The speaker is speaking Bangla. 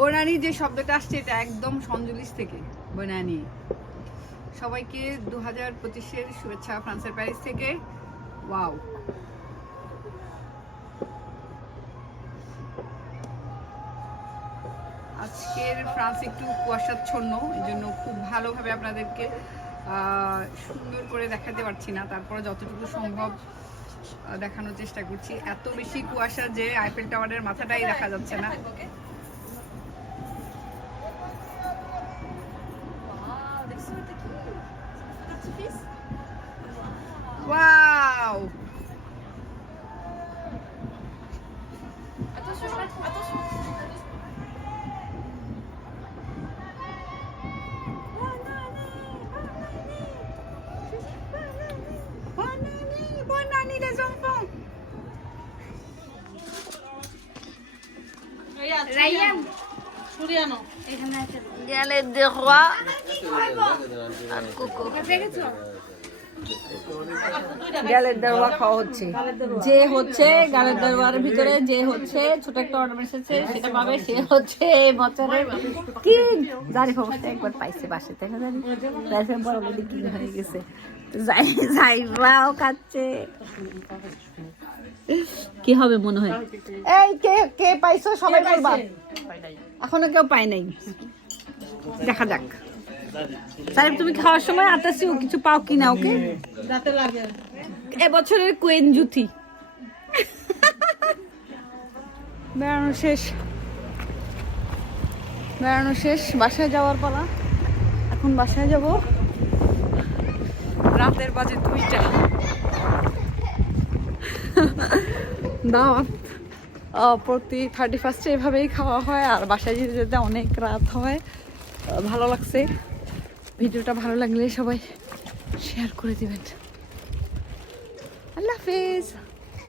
বনানি যে শব্দটা আসছে, এটা একদম সঞ্জলিস থেকে, বনানি। সবাইকে দু হাজার পঁচিশের শুভেচ্ছা ফ্রান্সের প্যারিস থেকে। ওয়াও। আজকের ফ্রান্স একটু কুয়াশাচ্ছন্ন, এই জন্য খুব ভালোভাবে আপনাদেরকে সুন্দর করে দেখাতে পারছি না। তারপরে যতটুকু সম্ভব দেখানোর চেষ্টা করছি। এত বেশি কুয়াশা যে আইফেল টাওয়ারের মাথাটাই দেখা যাচ্ছে না। Waouh Attention, attention. Bonne année, bonne année les enfants. Il y a les deux rois. Un. গালের খাওয়া হচ্ছে। যে হচ্ছে গালের দরবার ভিতরে, যে হচ্ছে ছোট একটা অর্ডার এসেছে, সেটা পাবে, সে হচ্ছে কি একবার পাইছে বাসে তারপরে বড় কি হয়ে গেছে। কি হবে মনে হয়? এই, কে কে পাইছো? সবাই এখনও কেউ পায় নাই। দেখা যাক। সাহেব তুমি খাওয়ার সময় আতাসিও কিছু পাও কিনা ওকে? রাতে লাগে। এবছরের কুয়েন জুথি। বেড়ানো শেষ। বেড়ানো শেষ বাসায় যাওয়ার পালা। এখন বাসায় যাব। রাতের বাজে দুইটা। দাওয়াত। প্রতি থার্টি ফার্স্টে এভাবেই খাওয়া হয় আর বাসায় যেতে যেতে অনেক রাত হয়। ভালো লাগছে। ভিডিওটা ভালো লাগলে সবাই শেয়ার করে দিবেন। আল্লাহ হাফিজ।